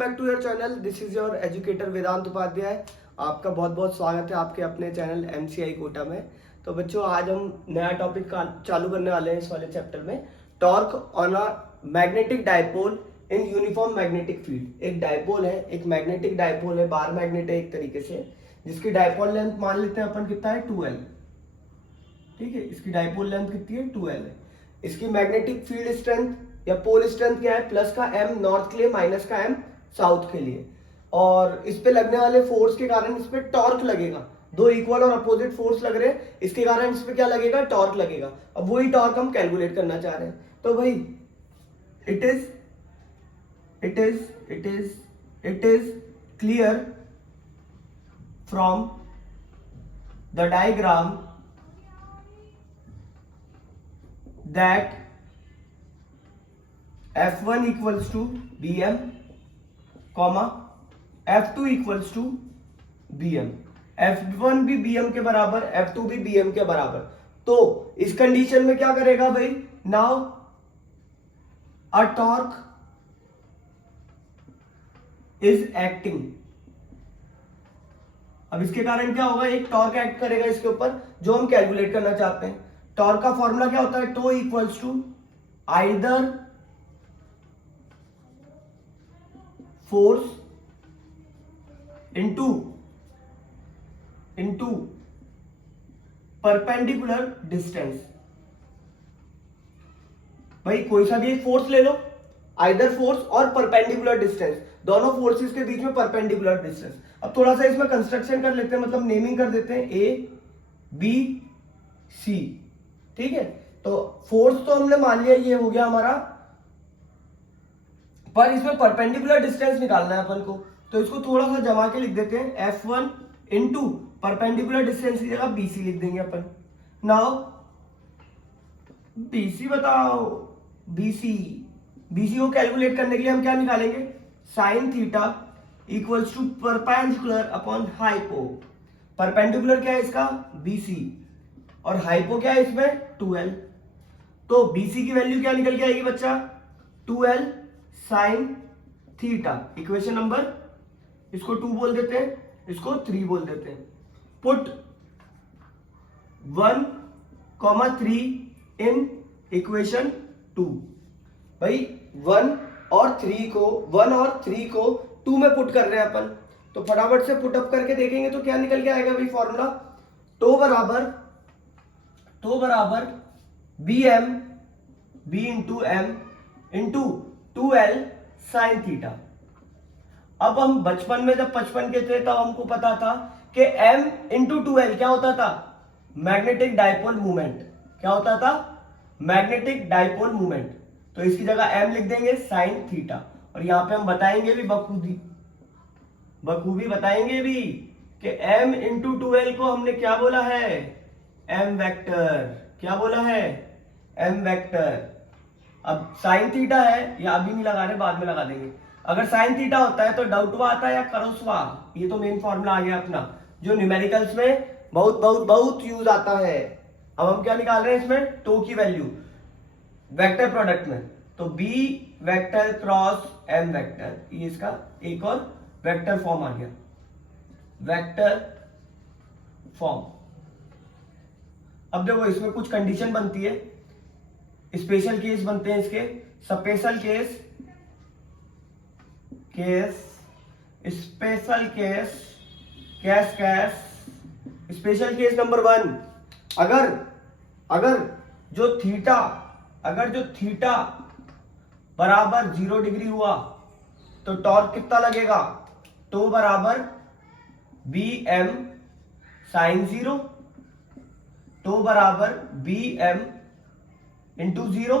Back to your channel. This is your educator Vedant Upadhyay. आपका बहुत बहुत स्वागत है आपके अपने चैनल एमसीआई कोटा में। तो बच्चों, आज हम नया टॉपिक का चालू करने वाले हैं इस वाले चैप्टर में, torque on a magnetic dipole in uniform magnetic field. एक डायपोल है, एक मैग्नेटिक डायपोल है, बार मैग्नेट है एक तरीके से, जिसकी डायपोल लेंथ मान लेते हैं अपन कितना है, 2L। ठीक है, इसकी डायपोल लेंथ कितनी है, 2L है। इसकी मैग्नेटिक फील्ड स्ट्रेंथ या पोल स्ट्रेंथ क्या है, प्लस का M नॉर्थ के लिए, माइनस का M साउथ के लिए। और इस पे लगने वाले फोर्स के कारण इस पे टॉर्क लगेगा। दो इक्वल और अपोजिट फोर्स लग रहे हैं, इसके कारण इस पे क्या लगेगा, टॉर्क लगेगा। अब वही टॉर्क हम कैलकुलेट करना चाह रहे हैं। तो भाई it is clear from the diagram that F1 equals to Bm, F2 equals to Bm। F1 भी Bm के बराबर, F2 भी Bm के बराबर। तो इस कंडीशन में क्या करेगा भाई, now a torque is acting. अब इसके कारण क्या होगा, एक टॉर्क एक्ट करेगा इसके ऊपर, जो हम कैलकुलेट करना चाहते हैं। टॉर्क का फॉर्मूला क्या होता है, टो equals to either force into perpendicular distance. भाई कोई सा भी एक फोर्स ले लो, आइदर फोर्स और परपेंडिकुलर डिस्टेंस, दोनों फोर्सेस के बीच में परपेंडिकुलर डिस्टेंस। अब थोड़ा सा इसमें कंस्ट्रक्शन कर लेते हैं, मतलब नेमिंग कर देते हैं, ए बी सी। ठीक है, तो फोर्स तो हमने मान लिया ये हो गया हमारा, पर इसमें परपेंडिकुलर डिस्टेंस निकालना है अपन को। तो इसको थोड़ा सा जमा के लिख देते हैं, F1 इंटू परपेंडिकुलर डिस्टेंस की जगह BC लिख देंगे अपन। नाउ BC बताओ, BC को कैलकुलेट करने के लिए हम क्या निकालेंगे, sine theta equals to perpendicular upon hypo. Perpendicular क्या है इसका, BC, और हाइपो क्या है इसमें, 2L। तो BC की वैल्यू क्या निकल के आएगी बच्चा, 2L sine theta. Equation number, इसको 2 बोल देते हैं, इसको 3 बोल देते हैं। Put 1,3 in equation 2। भाई 1 और 3 को 2 में पुट कर रहे हैं अपन, तो फटाफट से पुट अप करके देखेंगे तो क्या निकल के आएगा भाई फॉर्मूला, तो बराबर Bm B into M into 2L sine theta. अब हम बचपन में जब 55 के थे तब हमको पता था कि M इंटू 2L क्या होता था, मैग्नेटिक डायपोल मूवमेंट। क्या होता था, मैग्नेटिक डायपोल मूवमेंट। तो इसकी जगह M लिख देंगे साइन थीटा। और यहां पे हम बताएंगे भी बखूबी बताएंगे भी कि M इंटू 2L को हमने क्या बोला है, M वेक्टर। क्या बोला है, M वेक्टर। अब साइन थीटा है, या अभी नहीं लगा रहे, बाद में लगा देंगे। अगर साइन थीटा होता है तो डाउटवा आता है या करोसवा, ये तो मेन फॉर्मूला आ गया अपना, जो न्यूमेरिकल्स में बहुत बहुत बहुत यूज आता है। अब हम क्या निकाल रहे हैं इसमें, टो की वैल्यू वेक्टर प्रोडक्ट में, तो B vector cross M vector, ये इसका एक और वेक्टर फॉर्म आ गया, वेक्टर फॉर्म। अब देखो इसमें कुछ कंडीशन बनती है, स्पेशल केस बनते हैं इसके, स्पेशल केस नंबर 1, अगर जो थीटा बराबर 0 डिग्री हुआ तो टॉर्क कितना लगेगा, तो बराबर Bm साइन 0, तो बराबर Bm इंटू 0।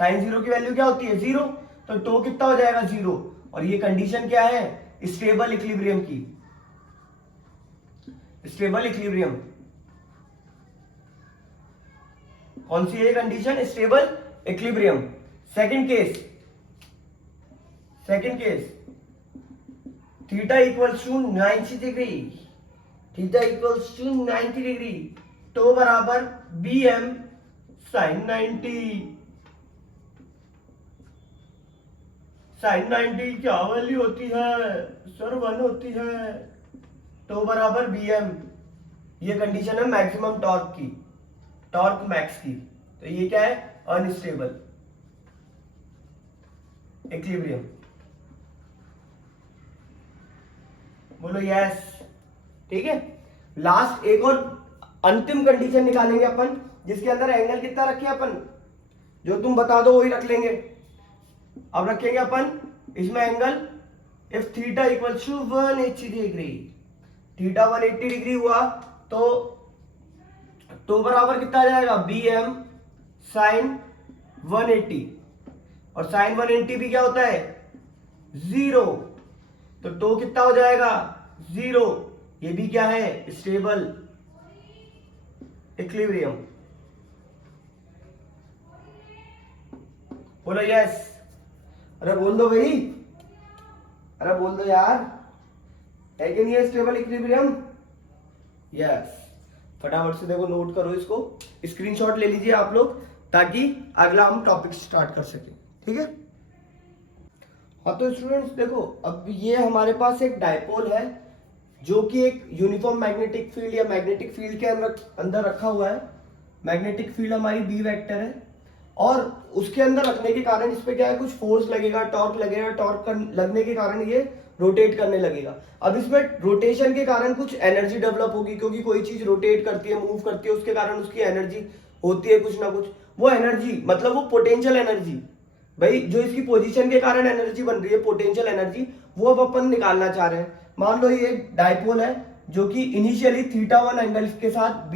साइन 0 की वैल्यू क्या होती है, 0, तो टो कितना हो जाएगा, 0। और ये कंडीशन क्या है, स्टेबल इक्विलिब्रियम की, स्टेबल इक्विलिब्रियम। कौन सी है condition, stable equilibrium. Second case theta equals to 90 degree, तो बराबर Bm साइन 90। साइन 90 क्या वैल्यू होती है सर? 1 होती है। तो बराबर बी एम, ये कंडीशन है मैक्सिमम टॉर्क की, टॉर्क मैक्स की। तो ये क्या है? Unstable equilibrium. बोलो यस। ठीक है, लास्ट एक और अंतिम कंडीशन निकालेंगे अपन, जिसके अंदर एंगल कितना रखे अपन, जो तुम बता दो वही रख लेंगे। अब रखेंगे अपन इसमें angle, if theta equals to 180 degree, theta 180 degree हुआ तो बराबर कितना आ जाएगा? बी एम साइन 180, और साइन 180 भी क्या होता है? 0। तो कितना हो जाएगा? 0। ये भी क्या है? Stable equilibrium. बोलो यस। अरे बोल दो भाई, अरे बोल दो यार, है कि नहीं है स्टेबल इक्विलिब्रियम? यस। फटाफट से देखो, नोट करो इसको, स्क्रीनशॉट ले लीजिए आप लोग, ताकि अगला हम टॉपिक स्टार्ट कर सकें। ठीक है। हाँ तो स्टूडेंट्स देखो, अब ये हमारे पास एक डायपोल है जो कि एक यूनिफॉर्म मैग्नेटिक फील्ड या मैग्नेटिक फील्ड के अंदर रखा हुआ है। मैग्नेटिक फील्ड हमारी बी वेक्टर है, और उसके अंदर रखने के कारण इस पे क्या है? कुछ फोर्स लगेगा, टॉर्क लगेगा, टॉर्क लगने के कारण ये रोटेट करने लगेगा। अब इसमें रोटेशन के कारण कुछ एनर्जी डेवलप होगी, क्योंकि कोई चीज रोटेट करती है, मूव करती है, उसके कारण उसकी एनर्जी होती है कुछ ना कुछ। वो एनर्जी मतलब वो पोटेंशियल एनर्जी, भाई जो इसकी पोजीशन के कारण एनर्जी बन रही है, पोटेंशियल एनर्जी, वो अब अपन निकालना चाह रहे हैं। मान लो ये एक डायपोल है जो कि इनिशियली θ1 एंगल के साथ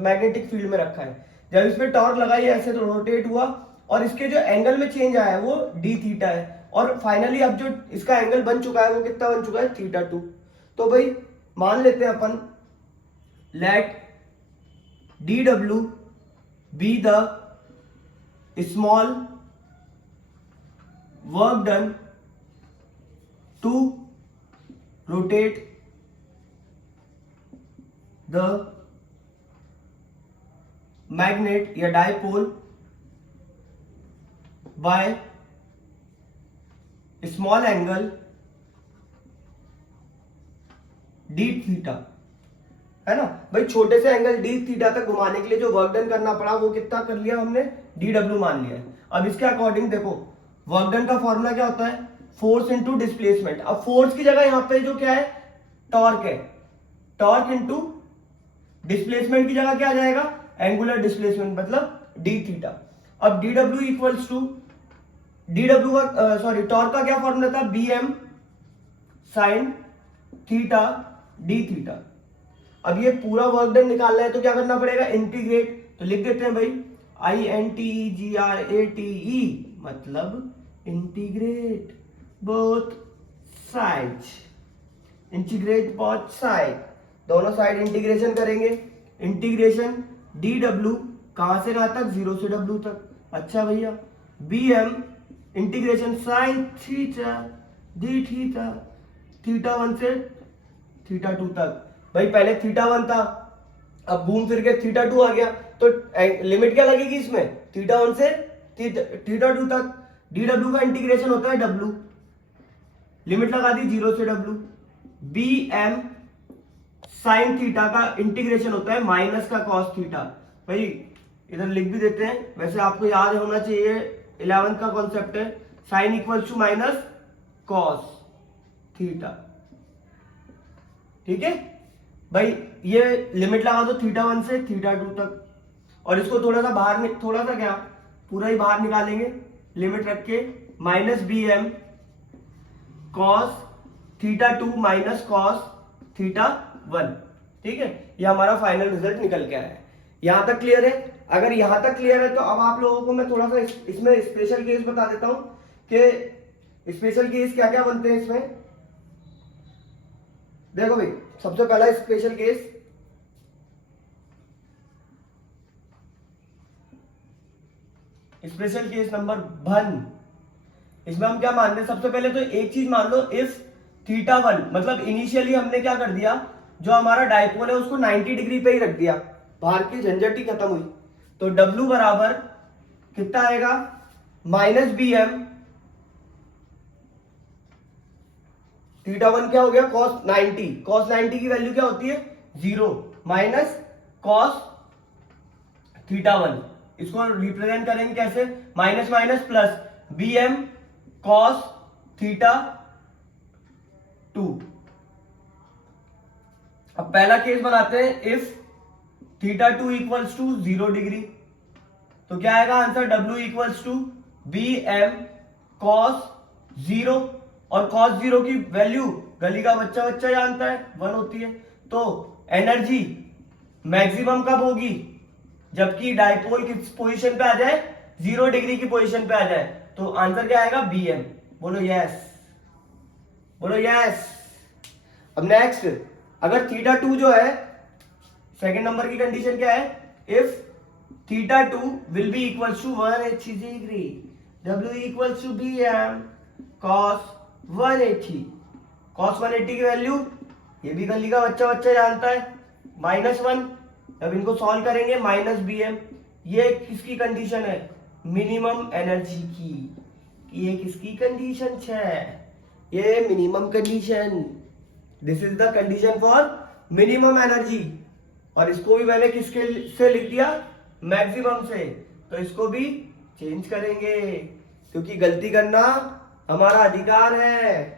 मैग्नेटिक फील्ड में रखा है। जब इसमें टॉर्क लगाई ऐसे तो रोटेट हुआ, और इसके जो एंगल में चेंज आया है वो डी थीटा है, और फाइनली अब जो इसका एंगल बन चुका है वो कितना बन चुका है? θ2। तो भाई मान लेते हैं अपन, let d W be the small work done to rotate the magnet या dipole by small angle d theta, है ना भाई? छोटे से एंगल डी थीटा तक घुमाने के लिए जो वर्क डन करना पड़ा वो कितना कर लिया हमने? डी डब्ल्यू मान लिया है। अब इसके अकॉर्डिंग देखो, वर्क डन का फॉर्मूला क्या होता है? Force into displacement. अब फोर्स की जगह यहां पे जो क्या है? टॉर्क है। टॉर्क इंटू डिस्प्लेसमेंट की जगह क्या आ जाएगा? एंगुलर डिस्प्लेसमेंट, मतलब डी थीटा। अब D W equals to D W का टॉर्क का क्या फॉर्मूला था? B M sine theta D theta. अब ये पूरा वर्क डन निकालना है तो क्या करना पड़ेगा? इंटीग्रेट। तो लिख देते हैं भाई INTEGRATE, मतलब integrate both sides. Integrate both side, दोनों साइड इंटीग्रेशन करेंगे। इंटीग्रेशन डी डब्ल्यू कहां से कहां तक? 0 से W तक। अच्छा भैया, B M integration sine theta D theta, θ1 से θ2 तक। भाई पहले θ1 था, अब घूम फिर के θ2 आ गया, तो लिमिट क्या लगेगी इसमें? θ1 से θ2 तक। डी डब्ल्यू का इंटीग्रेशन होता है W, लिमिट लगा दी 0 से W। B M sine theta का इंटीग्रेशन होता है माइनस का कॉस थीटा। भाई इधर लिख भी देते हैं, वैसे आपको याद होना चाहिए 11th का कॉन्सेप्ट है, sine equals to minus cos theta. ठीक है भाई, ये लिमिट लगा दो θ1 से θ2 तक, और इसको थोड़ा सा बाहर, थोड़ा सा क्या, पूरा ही बाहर निकालेंगे, लिमिट रख के minus B M cos θ2 minus cos θ1। ठीक है, ये हमारा फाइनल रिजल्ट निकल के आया है। यहां तक क्लियर है? अगर यहां तक क्लियर है तो अब आप लोगों को मैं थोड़ा सा इसमें स्पेशल केस बता देता हूं कि स्पेशल केस क्या क्या बनते हैं इसमें। देखो भाई, सबसे पहला special case, special case number 1। इसमें हम क्या मान रहे हैं? सबसे पहले तो एक चीज मान लो, इफ θ1 मतलब इनिशियली हमने क्या कर दिया, जो हमारा डायपोल है उसको 90 डिग्री पे ही रख दिया, बाहर की झंझट ही खत्म हुई। तो W बराबर कितना आएगा? माइनस बी एम थीटा 1 क्या हो गया cos 90, cos 90 की वैल्यू क्या होती है 0 माइनस cos थीटा 1, इसको रिप्रेजेंट करेंगे कैसे, minus minus plus bm cos theta 2। अब पहला केस बनाते हैं, if theta 2 equals to 0 degree, तो क्या आएगा answer, w equals to bm cos 0, और cos 0 की वैल्यू गली का बच्चा बच्चा जानता है 1 होती है। तो एनर्जी मैक्सिमम कब होगी, जबकि डायपोल किस पोजीशन पे आ जाए, 0 डिग्री की पोजीशन पे आ जाए। तो आंसर क्या आएगा bm, बोलो यस, बोलो यस। अब नेक्स्ट, अगर थीटा 2 जो है, सेकंड नंबर की कंडीशन क्या है, if theta 2 will be equals to 180 degree, w equals to bm cos 180, cos 180 की वैल्यू ये भी गली का बच्चा बच्चा जानता है -1। अब इनको सॉल्व करेंगे, माइनस bm, ये किसकी कंडीशन है, मिनिमम एनर्जी की। ये किसकी कंडीशन है, ये minimum condition, this is the condition for minimum energy. और इसको भी मैंने किसके से लिख दिया, मैक्सिमम से, तो इसको भी चेंज करेंगे, क्योंकि गलती करना हमारा अधिकार है।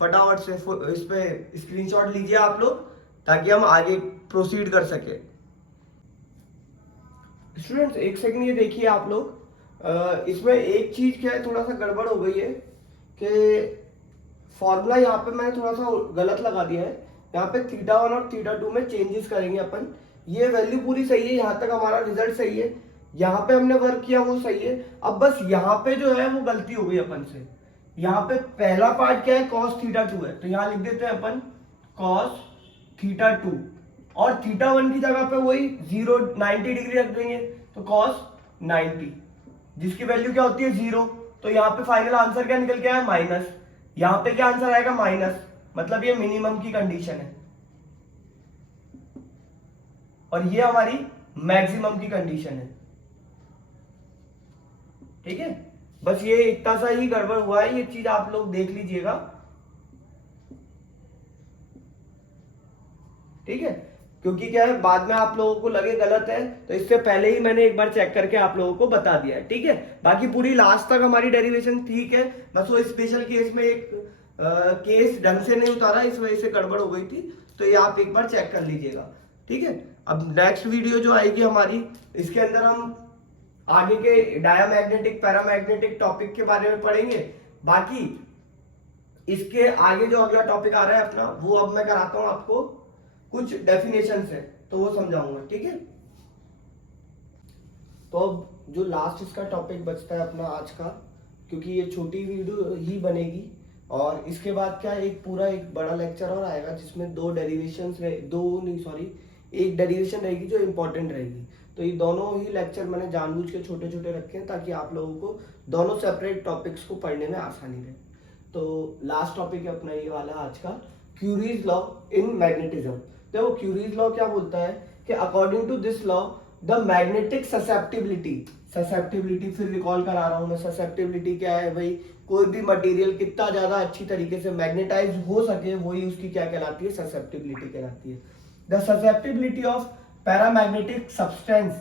फटाफट से इस पे स्क्रीनशॉट लीजिए आप लोग, ताकि हम आगे प्रोसीड कर सके। स्टूडेंट्स एक सेकंड ये देखिए आप लोग, इसमें एक चीज क्या है, थोड़ा सा गड़बड़ हो गई है कि फॉर्मूला यहाँ पे मैंने थोड़ा सा गलत लगा दिया है। यहाँ पे थीटा 1 और थीटा 2 में चेंजेस करेंगे अपन, ये वैल्यू पूरी सही है, यहाँ तक हमारा रिजल्ट सही है, यहाँ पे हमने वर्क किया वो सही है। अब बस यहाँ पे जो है वो गलती हो गई अपन से, यहाँ पे पहला पार्ट क्या है, cos थीटा 2 है, तो यहाँ लिख देते हैं अपन cos थीटा 2, और थीटा 1 की जगह पे वही 90 डिग्री रख देंगे, तो cos 90, जिसकी वैल्यू क्या होती है 0। तो यहाँ पे फाइनल आंसर क्या निकल के आया, माइनस, यहाँ पे क्या आंसर आएगा माइनस, मतलब ये मिनिमम की कंडीशन है, और ये हमारी मैक्सिमम की कंडीशन है। ठीक है, बस ये इतना सा ही गड़बड़ हुआ है, ये चीज आप लोग देख लीजिएगा। ठीक है, क्योंकि क्या है, बाद में आप लोगों को लगे गलत है, तो इससे पहले ही मैंने एक बार चेक करके आप लोगों को बता दिया है। ठीक है, बाकी पूरी लास्ट तक हमारी डेरिवेशन ठीक है, बस वो स्पेशल केस में एक केस ढंग से नहीं उतारा, इस वजह से गड़बड़ हो गई थी, तो ये आप एक बार चेक कर लीजिएगा। ठीक है, अब नेक्स्ट वीडियो जो आएगी हमारी, इसके अंदर हम आगे के डायामैग्नेटिक पैरामैग्नेटिक टॉपिक के बारे में पढ़ेंगे। बाकी इसके आगे जो अगला टॉपिक आ रहा है अपना, वो अब मैं कराता हूं आपको कुछ डेफिनेशन है, तो वो समझाऊंगा। ठीक है, तो अब जो लास्ट इसका टॉपिक बचता है अपना आज का, क्योंकि ये छोटी वीडियो ही बनेगी, और इसके बाद क्या एक पूरा एक बड़ा लेक्चर और आएगा, जिसमें एक डेरिवेशन रहेगी जो इंपॉर्टेंट रहेगी। तो ये दोनों ही लेक्चर मैंने जानबूझ के छोटे छोटे रखे हैं, ताकि आप लोगों को दोनों सेपरेट टॉपिक्स को पढ़ने में आसानी रहे। तो लास्ट टॉपिक है अपना ये वाला आज का, क्यूरीज लॉ इन मैग्नेटिज्म। देखो क्यूरीज लॉ क्या बोलता है कि according to this law the magnetic susceptibility, फिर रिकॉल करा रहा हूं मैं, ससेप्टिबिलिटी क्या है भाई, कोई भी मटेरियल कितना ज्यादा अच्छी तरीके से मैग्नेटाइज हो सके, वही उसकी क्या कहलाती है, ससेप्टिबिलिटी कहलाती है। The susceptibility of paramagnetic substance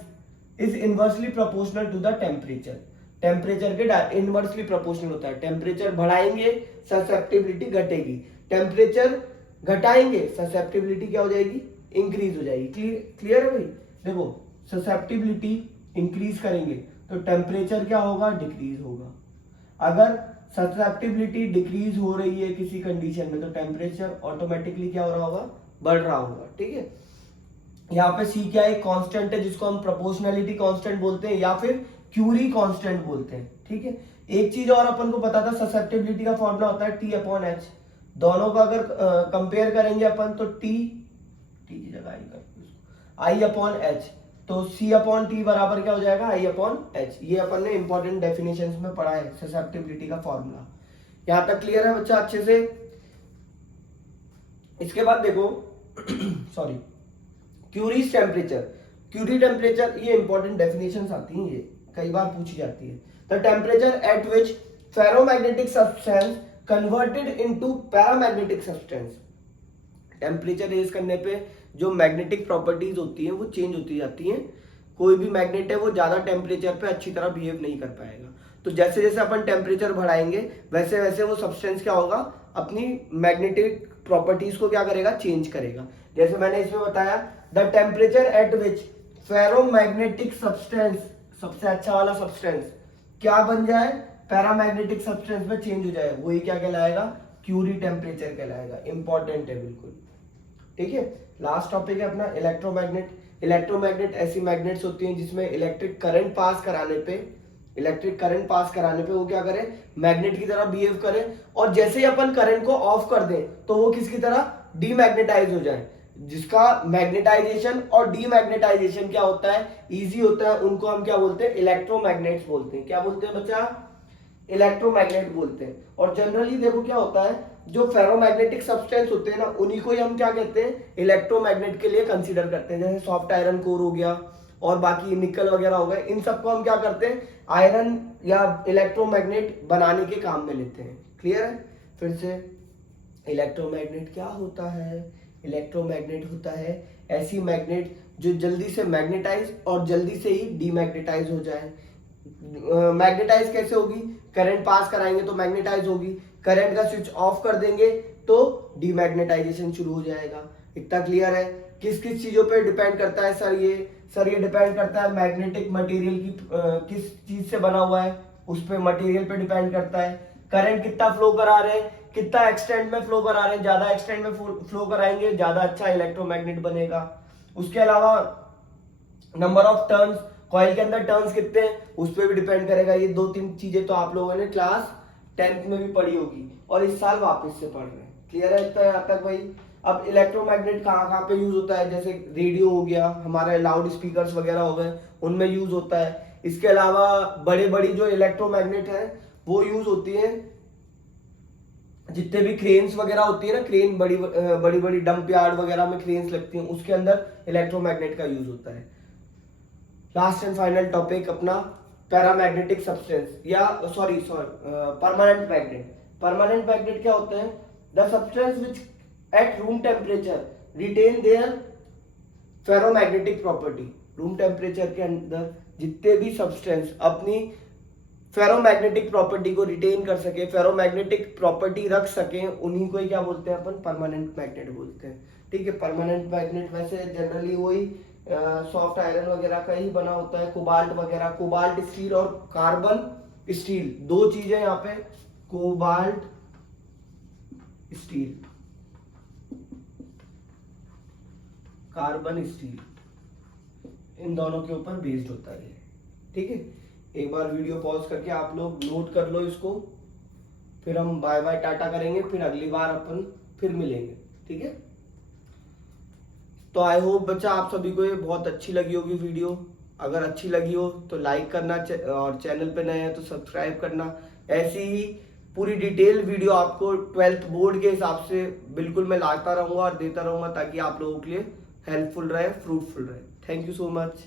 is inversely proportional to the temperature, temperature के इनवर्सली प्रोपोर्शनल होता है। टेम्परेचर बढ़ाएंगे ससेप्टिबिलिटी घटेगी, टेम्परेचर घटाएंगे ससेप्टिबिलिटी क्या हो जाएगी, इंक्रीज हो जाएगी। क्लियर है भाई, देखो ससेप्टिबिलिटी इंक्रीज करेंगे तो टेम्परेचर क्या होगा, डिक्रीज होगा। अगर ससेप्टिबिलिटी डिक्रीज हो रही है किसी कंडीशन में, तो टेम्परेचर ऑटोमेटिकली क्या हो रहा होगा, बढ़ रहा होगा। ठीक है, यहाँ पे सी क्या है, कांस्टेंट है, जिसको हम प्रोपोर्शनलिटी कांस्टेंट बोलते हैं, या फिर क्यूरी कांस्टेंट बोलते हैं। ठीक है, एक चीज और अपन को पता था, ससेप्टिबिलिटी का फॉर्मूला होता है T/H। दोनों का अगर कंपेयर करेंगे अपन, तो टी की जगह I/H, तो C/T बराबर क्या हो जाएगा, I/H। ये अपन ने इंपॉर्टेंट डेफिनेशंस में पढ़ा है ससेप्टिबिलिटी का फॉर्मूला। यहां तक क्लियर है बच्चा अच्छे से। इसके बाद देखो sorry, Curie's temperature, Curie temperature, ये इंपॉर्टेंट डेफिनेशंस आती हैं, ये कई बार पूछी जाती है। The temperature at which ferromagnetic substance converted into paramagnetic substance. Temperature raise करने पे जो मैग्नेटिक प्रॉपर्टीज होती हैं वो चेंज होती जाती हैं। कोई भी मैग्नेट है वो ज्यादा टेम्परेचर पे अच्छी तरह बिहेव नहीं कर पाएगा। तो जैसे जैसे अपन टेम्परेचर बढ़ाएंगे वैसे वैसे वो सब्सटेंस क्या होगा, अपनी मैग्नेटिक प्रॉपर्टीज को क्या करेगा, चेंज करेगा। जैसे मैंने इसमें बताया, the temperature at which ferromagnetic substance, सबसे अच्छा वाला सब्सटेंस क्या बन जाए, पैरामैग्नेटिक सब्सटेंस में चेंज हो जाए, वही क्या कहलाएगा, क्यूरी टेम्परेचर कहलाएगा। इंपॉर्टेंट है बिल्कुल, ठीक है। लास्ट टॉपिक है अपना इलेक्ट्रोमैग्नेट। इलेक्ट्रोमैग्नेट ऐसी मैग्नेट्स होती हैं जिसमें इलेक्ट्रिक करंट पास कराने पे वो क्या करे, मैग्नेट की तरह बिहेव करे, और जैसे ही अपन करंट को ऑफ कर दें तो वो किसकी तरह, डीमैग्नेटाइज हो जाए। जिसका मैग्नेटाइजेशन और डीमैग्नेटाइजेशन क्या होता है, इजी होता है, उनको हम क्या बोलते हैं, इलेक्ट्रोमैग्नेट्स बोलते हैं। क्या बोलते हैं बच्चा, इलेक्ट्रोमैग्नेट बोलते हैं। और जनरली देखो क्या होता है, जो फेरोमैग्नेटिक सब्सटेंस होते हैं ना, उन्हीं को ही हम क्या कहते हैं, इलेक्ट्रोमैग्नेट के लिए कंसीडर करते हैं। जैसे सॉफ्ट आयरन कोर हो गया और बाकी निकल वगैरह हो गए, इन सबको हम क्या करते हैं, आयरन या इलेक्ट्रोमैग्नेट बनाने के काम में लेते हैं। क्लियर है। फिर से, इलेक्ट्रोमैग्नेट क्या होता है, इलेक्ट्रोमैग्नेट होता है ऐसी मैग्नेट जो जल्दी से मैग्नेटाइज और जल्दी से ही डीमैग्नेटाइज हो जाए। मैग्नेटाइज कैसे होगी, करंट पास कराएंगे तो मैग्नेटाइज होगी, करंट का स्विच ऑफ कर देंगे तो डीमैग्नेटाइजेशन शुरू हो जाएगा। इतना क्लियर है। किस किस चीजों पे डिपेंड करता है सर ये डिपेंड करता है मैग्नेटिक मटेरियल की किस चीज से बना हुआ है, उस पे मटेरियल पे डिपेंड करता है। करंट कितना फ्लो करा रहे हैं, कितना एक्सटेंट में फ्लो करा रहे हैं, ज्यादा एक्सटेंट में फ्लो कराएंगे ज्यादा अच्छा इलेक्ट्रोमैग्नेट बनेगा। उसके अलावा नंबर ऑफ टर्न्स, कॉइल के अंदर टर्न्स कितने हैं उस पर भी डिपेंड करेगा। ये 2-3 चीजें तो आप लोगों ने क्लास 10th में भी पढ़ी होगी और इस साल वापस से पढ़ रहे हैं। क्लियर है इतना यहाँ तक भाई। अब इलेक्ट्रोमैग्नेट कहाँ कहाँ पे यूज होता है, जैसे रेडियो हो गया, हमारे लाउड स्पीकर्स वगैरह हो गए, उनमें यूज होता है। इसके अलावा बड़े बड़ी जो इलेक्ट्रोमैग्नेट है वो यूज होती है, जितने भी क्रेन्स वगैरह होती है ना, क्रेन बड़ी बड़ी डंप यार्ड वगैरह में क्रेन्स लगती हैं, उसके अंदर इलेक्ट्रोमैग्नेट का यूज होता है। लास्ट एंड फाइनल टॉपिक अपना पैरामैग्नेटिक सब्सटेंस या परमानेंट मैग्नेट। परमानेंट मैग्नेट क्या होते हैं, the substance which at room temperature retain their ferromagnetic property. Room temperature के अंदर जितने भी सब्सटेंस अपनी फेरोमैग्नेटिक प्रॉपर्टी को रिटेन कर सके, फेरोमैग्नेटिक प्रॉपर्टी रख सके, उन्हीं को ही क्या बोलते हैं अपन, परमानेंट मैग्नेट बोलते हैं। ठीक है। परमानेंट मैग्नेट वैसे जनरली वही सॉफ्ट आयरन वगैरह का ही बना होता है, कोबाल्ट वगैरह, कोबाल्ट स्टील और कार्बन स्टील, 2 चीजें यहाँ पे, कोबाल्ट स्टील, कार्बन स्टील, इन दोनों के ऊपर बेस्ड होता है। ठीक है। एक बार वीडियो पॉज करके आप लोग नोट कर लो इसको, फिर हम बाय बाय टाटा करेंगे, फिर अगली बार अपन फिर मिलेंगे। ठीक है। तो आई होप बच्चा आप सभी को ये बहुत अच्छी लगी होगी वीडियो। अगर अच्छी लगी हो तो लाइक करना और चैनल पे नए हैं तो सब्सक्राइब करना। ऐसी ही पूरी डिटेल वीडियो आपको 12th बोर्ड के हिसाब से बिल्कुल मैं लाता रहूंगा और देता रहूंगा, ताकि आप लोगों के लिए हेल्पफुल रहे, फ्रूटफुल रहे। Thank you so much.